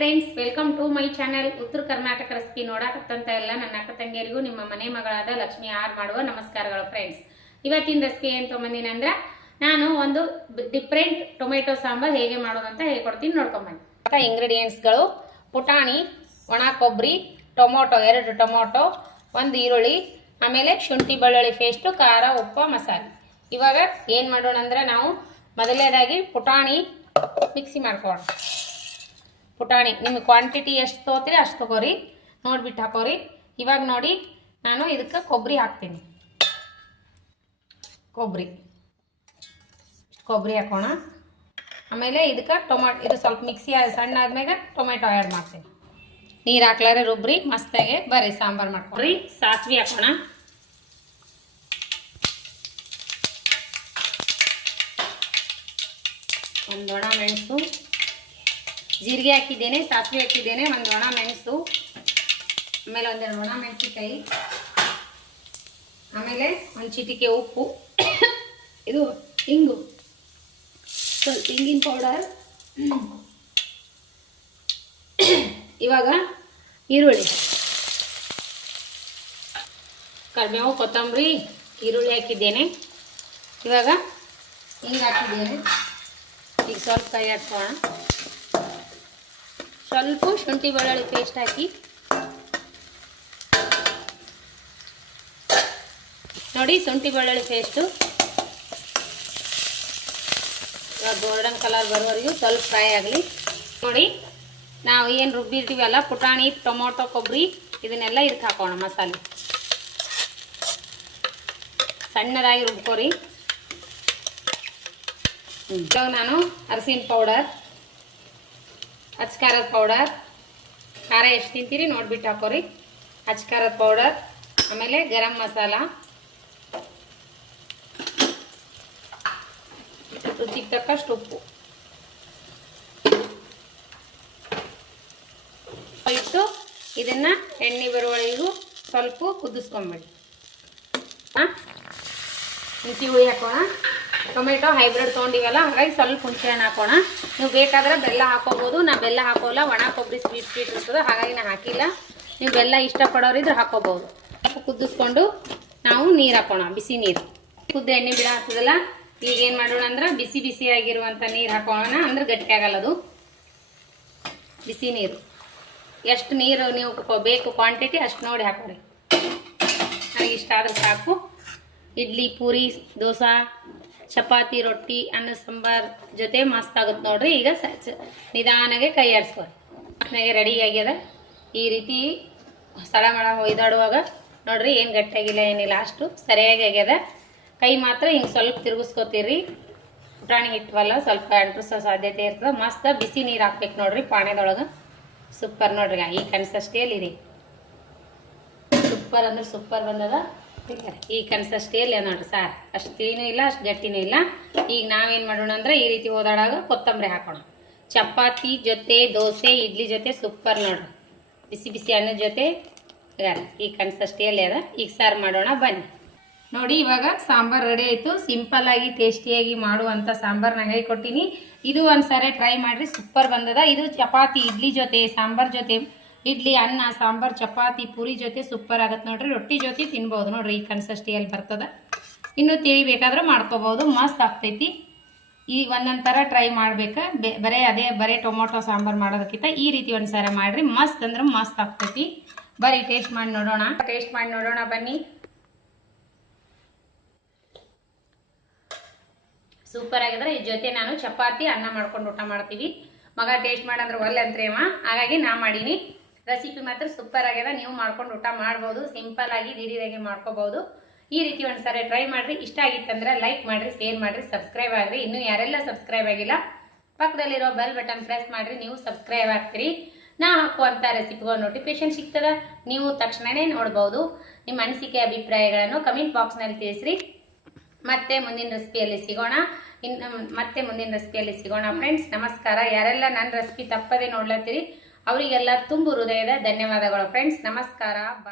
Friends, welcome to my channel. ಉತ್ತರ Karnataka recipe ನೋಡಕತ್ತಂತ ಎಲ್ಲ ನನ್ನ ಅಕ್ಕ ತಂಗಿಯರಿಗೂ ನಿಮ್ಮ ಮನೆ ಮಗಳಾದ ಲಕ್ಷ್ಮಿ ಆರ್ ಮಾಡುವ ನಮಸ್ಕಾರಗಳು. ಫ್ರೆಂಡ್ಸ್, ಇವತ್ತಿನ ರೆಸಿಪಿ ಏನು ತೊಗೊಂಬಂದಿನಿ ಅಂದ್ರೆ ನಾನು ಒಂದು ಡಿಫ್ರೆಂಟ್ ಟೊಮೆಟೊ ಸಾಂಬಾರ್ ಹೇಗೆ ಮಾಡೋದಂತ ಹೇಳ್ಕೊಡ್ತೀನಿ, ನೋಡ್ಕೊಂಬನ್ನಿ. ಇಂಗ್ರೀಡಿಯೆಂಟ್ಸ್ಗಳು: ಪುಟಾಣಿ, ಒಣ ಕೊಬ್ಬರಿ, ಟೊಮೊಟೊ 2 ಟೊಮೊಟೊ, 1 ಈರುಳ್ಳಿ, ಆಮೇಲೆ ಶುಂಠಿ ಬೆಳ್ಳುಳ್ಳಿ ಪೇಸ್ಟು, ಖಾರ, ಉಪ್ಪು, ಮಸಾಲೆ. ಇವಾಗ ಏನು ಮಾಡೋಣ ಅಂದ್ರೆ ನಾವು ಮೊದಲನೇದಾಗಿ ಪುಟಾಣಿ ಮಿಕ್ಸಿ ಮಾಡ್ಕೊಳ್ಳೋಣ. ಪುಟಾಣಿ ನಿಮಗೆ ಕ್ವಾಂಟಿಟಿ ಎಷ್ಟು ತೊಗೋತೀರಿ ಅಷ್ಟು ತೊಗೋರಿ, ನೋಡ್ಬಿಟ್ಟು ಹಾಕೋರಿ. ಇವಾಗ ನೋಡಿ ನಾನು ಇದಕ್ಕೆ ಕೊಬ್ಬರಿ ಹಾಕ್ತೀನಿ. ಕೊಬ್ಬರಿ ಹಾಕೋಣ. ಆಮೇಲೆ ಇದಕ್ಕೆ ಇದು ಸ್ವಲ್ಪ ಮಿಕ್ಸಿ ಸಣ್ಣ ಆದ್ಮೇಲೆ ಟೊಮೆಟೊ ಆ್ಯಡ್ ಮಾಡ್ತೀನಿ. ನೀರು ಹಾಕ್ಲಾರೆ ರುಬ್ರಿ ಮಸ್ತಾಗೆ ಬರ್ರಿ ಸಾಂಬಾರು ಮಾಡ್ಕೊಡ್ರಿ. ಸಾಸಿವೆ ಹಾಕೋಣ. ಒಂದು ಒಣ ಮೆಣಸು, ಜೀರಿಗೆ ಹಾಕಿದ್ದೇನೆ, ಸಾಸಿವೆ ಹಾಕಿದ್ದೇನೆ, ಒಂದು ಒಣ ಮೆಣಸು, ಆಮೇಲೆ ಒಂದೆರಡು ಒಣ ಮೆಣಸಿನಕಾಯಿ, ಆಮೇಲೆ ಒಂದು ಚಿಟಿಕೆ ಉಪ್ಪು, ಇದು ಹಿಂಗು, ಸ್ವಲ್ಪ ಹಿಂಗಿನ ಪೌಡರ್. ಇವಾಗ ಈರುಳ್ಳಿ, ಕರಿಬೇವು, ಕೊತ್ತಂಬರಿ, ಈರುಳ್ಳಿ ಹಾಕಿದ್ದೇನೆ. ಇವಾಗ ಹಿಂಗೆ ಹಾಕಿದ್ದೇನೆ. ಈಗ ಸ್ವಲ್ಪ ಕೈ ಹಾಕೋಣ. ಸ್ವಲ್ಪ ಶುಂಠಿ ಬೆಳ್ಳುಳ್ಳಿ ಪೇಸ್ಟ್ ಹಾಕಿ ನೋಡಿ. ಶುಂಠಿ ಬೆಳ್ಳುಳ್ಳಿ ಪೇಸ್ಟು ಇವಾಗ ಗೋಲ್ಡನ್ ಕಲರ್ ಬರೋವರೆಗೂ ಸ್ವಲ್ಪ ಫ್ರೈ ಆಗಲಿ. ನೋಡಿ, ನಾವು ಏನು ರುಬ್ಬಿರ್ತೀವಲ್ಲ ಪುಟಾಣಿ, ಟೊಮೊಟೊ, ಕೊಬ್ಬರಿ, ಇದನ್ನೆಲ್ಲ ಇದಕ್ಕೆ ಹಾಕೋಣ. ಮಸಾಲೆ ಸಣ್ಣದಾಗಿ ರುಬ್ಕೋರಿ. ಇವಾಗ ನಾನು ಅರಸಿನ ಪೌಡರ್, ಅಚ್ಚ ಖಾರದ ಪೌಡರ್, ಖಾರ ಎಷ್ಟು ತಿಂತೀರಿ ನೋಡ್ಬಿಟ್ಟು ಹಾಕೋರಿ. ಅಚ್ಚ ಖಾರದ ಪೌಡರ್, ಆಮೇಲೆ ಗರಂ ಮಸಾಲ, ರುಚಿಗೆ ತಕ್ಕಷ್ಟು ಉಪ್ಪು ಇಟ್ಟು ಇದನ್ನ ಎಣ್ಣೆ ಬರುವವರೆಗೂ ಸ್ವಲ್ಪ ಕುದಿಸ್ಕೊಂಬಿಡಿ. ಹುಣಸೆ ಹುಳಿ ಹಾಕೋಣ. ಟೊಮೆಟೊ ಹೈಬ್ರಿಡ್ ತೊಗೊಂಡಿವಲ್ಲ, ಹಾಗಾಗಿ ಸ್ವಲ್ಪ ಹುಣಸೆ ಹಣ್ಣು ಹಾಕೋಣ. ನೀವು ಬೇಕಾದ್ರೆ ಬೆಲ್ಲ ಹಾಕೋಬೋದು. ನಾ ಬೆಲ್ಲ ಹಾಕೋಲ್ಲ, ಒಣ ಕೊಬ್ಬರಿ ಸ್ವೀಟ್ ಇರ್ತದೆ, ಹಾಗಾಗಿ ನಾನು ಹಾಕಿಲ್ಲ. ನೀವು ಬೆಲ್ಲ ಇಷ್ಟಪಡೋರಿದ್ರೆ ಹಾಕೋಬೋದು. ಸ್ವಲ್ಪ ಕುದಿಸ್ಕೊಂಡು ನಾವು ನೀರು ಹಾಕೋಣ, ಬಿಸಿ ನೀರು. ಕುದ್ದು ಎಣ್ಣೆ ಬಿಡ ಆಗ್ತದಲ್ಲ, ಈಗ ಏನು ಮಾಡೋಣ ಅಂದ್ರೆ ಬಿಸಿ ಬಿಸಿಯಾಗಿರುವಂಥ ನೀರು ಹಾಕೋಣ, ಅಂದ್ರೆ ಗಟ್ಟಿ ಆಗಲ್ಲ ಅದು. ಬಿಸಿ ನೀರು, ಎಷ್ಟು ನೀರು ನೀವು ಬೇಕು ಕ್ವಾಂಟಿಟಿ ಅಷ್ಟು ನೋಡಿ ಹಾಕೋರಿ. ನನಗೆ ಇಷ್ಟ ಆದ್ರೆ ಸಾಕು. ಇಡ್ಲಿ, ಪೂರಿ, ದೋಸೆ, ಚಪಾತಿ, ರೊಟ್ಟಿ, ಅನ್ನ ಸಾಂಬಾರ್ ಜೊತೆ ಮಸ್ತ್ ಆಗುತ್ತೆ ನೋಡ್ರಿ. ಈಗ ನಿಧಾನಾಗೆ ಕೈ ಆಡಿಸ್ಕೊರಿ. ಮಸ್ತಾಗೆ ರೆಡಿ ಆಗ್ಯದ. ಈ ರೀತಿ ಸ್ಥಳಮಳ ಒಯ್ದಾಡುವಾಗ ನೋಡ್ರಿ ಏನು ಗಟ್ಟಿಯಾಗಿಲ್ಲ ಏನಿಲ್ಲ, ಅಷ್ಟು ಸರಿಯಾಗಿ ಆಗ್ಯದ. ಕೈ ಮಾತ್ರ ಹಿಂಗೆ ಸ್ವಲ್ಪ ತಿರುಗಿಸ್ಕೊತೀರಿ. ಪುಟಾಣಿ ಹಿಟ್ಟವಲ್ಲ, ಸ್ವಲ್ಪ ಅಂಟಿಸೋ ಸಾಧ್ಯತೆ ಇರ್ತದೆ. ಮಸ್ತ್ ಬಿಸಿ ನೀರು ಹಾಕ್ಬೇಕು ನೋಡ್ರಿ ಪಾಣ್ಯದೊಳಗೆ. ಸೂಪರ್ ನೋಡ್ರಿ, ಈ ಕನ್ಸಿಸ್ಟೆನ್ಸಿಯಲ್ಲಿ ಇದೆ. ಸೂಪರ್ ಅಂದ್ರೆ ಸೂಪರ್ ಬಂದದ. ಈ ಕನ್ಸಿಸ್ಟೆನ್ಸಿಯಲ್ಲಿ ನೋಡ್ರಿ ಸಾರು. ಅಷ್ಟು ತಿಳಿನೂ ಇಲ್ಲ, ಅಷ್ಟು ಗಟ್ಟಿನೂ ಇಲ್ಲ. ಈಗ ನಾವೇನು ಮಾಡೋಣ ಅಂದ್ರೆ ಈ ರೀತಿ ಓದಾಡಾಗ ಕೊತ್ತಂಬರಿ ಹಾಕೋಣ. ಚಪಾತಿ ಜೊತೆ, ದೋಸೆ, ಇಡ್ಲಿ ಜೊತೆ ಸೂಪರ್ ನೋಡ್ರಿ. ಬಿಸಿ ಬಿಸಿ ಅನ್ನದ ಜೊತೆ ಈ ಕನ್ಸಿಸ್ಟೆನ್ಸಿಯಲ್ಲಿ ಅದ. ಈಗ ಸಾರು ಮಾಡೋಣ ಬನ್ನಿ. ನೋಡಿ, ಇವಾಗ ಸಾಂಬಾರು ರೆಡಿ ಆಯಿತು. ಸಿಂಪಲ್ ಆಗಿ ಟೇಸ್ಟಿಯಾಗಿ ಮಾಡುವಂಥ ಸಾಂಬಾರನ್ನ ಹೇಳಿಕೊಟ್ಟಿನಿ. ಇದು ಒಂದ್ಸರಿ ಟ್ರೈ ಮಾಡಿರಿ, ಸೂಪರ್ ಬಂದದ. ಇದು ಚಪಾತಿ, ಇಡ್ಲಿ ಜೊತೆ, ಸಾಂಬಾರ್ ಜೊತೆ, ಇಡ್ಲಿ, ಅನ್ನ, ಸಾಂಬಾರ್, ಚಪಾತಿ, ಪೂರಿ ಜೊತೆ ಸೂಪರ್ ಆಗತ್ತೆ ನೋಡ್ರಿ. ರೊಟ್ಟಿ ಜೊತೆ ತಿನ್ಬೋದು ನೋಡ್ರಿ. ಈ ಕನ್ಸಿಸ್ಟೆನ್ಸಿಯಲ್ಲಿ ಬರ್ತದ. ಇನ್ನೂ ತಿಳಿಬೇಕಾದ್ರೆ ಮಾಡ್ಕೋಬೋದು, ಮಸ್ತ್ ಆಗ್ತೈತಿ. ಈ ಒಂದೊಂದು ಥರ ಟ್ರೈ ಮಾಡ್ಬೇಕಾ, ಬರೇ ಟೊಮೊಟೊ ಸಾಂಬಾರು ಮಾಡೋದಕ್ಕಿಂತ ಈ ರೀತಿ ಒಂದ್ಸರಿ ಮಾಡಿರಿ, ಮಸ್ತ್ ಅಂದ್ರೆ ಮಸ್ತ್ ಆಗ್ತೈತಿ. ಬರೀ ಟೇಸ್ಟ್ ಮಾಡಿ ನೋಡೋಣ ಬನ್ನಿ. ಸೂಪರ್ ಆಗಿದ್ರೆ ಈ ಜೊತೆ ನಾನು ಚಪಾತಿ, ಅನ್ನ ಮಾಡ್ಕೊಂಡು ಊಟ ಮಾಡ್ತೀವಿ. ಮಗ ಟೇಸ್ಟ್ ಮಾಡಂದ್ರೆ ಒಳ್ಳೆ ಅಂತ್ರೇವ, ಹಾಗಾಗಿ ನಾ ಮಾಡೀನಿ. ರೆಸಿಪಿ ಮಾತ್ರ ಸೂಪರ್ ಆಗ್ಯದ. ನೀವು ಮಾಡ್ಕೊಂಡು ಊಟ ಮಾಡ್ಬೋದು. ಸಿಂಪಲ್ ಆಗಿ ದಿಢೀರಾಗಿ ಮಾಡ್ಕೋಬಹುದು. ಈ ರೀತಿ ಒಂದ್ಸರಿ ಟ್ರೈ ಮಾಡ್ರಿ. ಇಷ್ಟ ಆಗಿತ್ತಂದ್ರೆ ಲೈಕ್ ಮಾಡ್ರಿ, ಶೇರ್ ಮಾಡ್ರಿ, ಸಬ್ಸ್ಕ್ರೈಬ್ ಆಗ್ರಿ. ಇನ್ನೂ ಯಾರೆಲ್ಲ ಸಬ್ಸ್ಕ್ರೈಬ್ ಆಗಿಲ್ಲ ಪಕ್ಕದಲ್ಲಿರೋ ಬೆಲ್ ಬಟನ್ ಪ್ರೆಸ್ ಮಾಡ್ರಿ, ನೀವು ಸಬ್ಸ್ಕ್ರೈಬ್ ಆಗ್ತೀರಿ. ನಾ ಹಾಕುವಂಥ ರೆಸಿಪಿಗಳು ನೋಟಿಫಿಕೇಶನ್ ಸಿಗ್ತದ, ನೀವು ತಕ್ಷಣನೇ ನೋಡ್ಬೋದು. ನಿಮ್ಮ ಅನಿಸಿಕೆ ಅಭಿಪ್ರಾಯಗಳನ್ನು ಕಮೆಂಟ್ ಬಾಕ್ಸ್ನಲ್ಲಿ ತಿಳಿಸ್ರಿ. ಮತ್ತೆ ಮುಂದಿನ ರೆಸಿಪಿಯಲ್ಲಿ ಸಿಗೋಣ ಫ್ರೆಂಡ್ಸ್. ನಮಸ್ಕಾರ. ಯಾರೆಲ್ಲ ನನ್ನ ರೆಸಿಪಿ ತಪ್ಪದೆ ನೋಡ್ಲತ್ತೀರಿ ಅವರಿಗೆಲ್ಲ ತುಂಬು ಹೃದಯದ ಧನ್ಯವಾದಗಳು ಫ್ರೆಂಡ್ಸ್. ನಮಸ್ಕಾರ, ಬಾಯ್.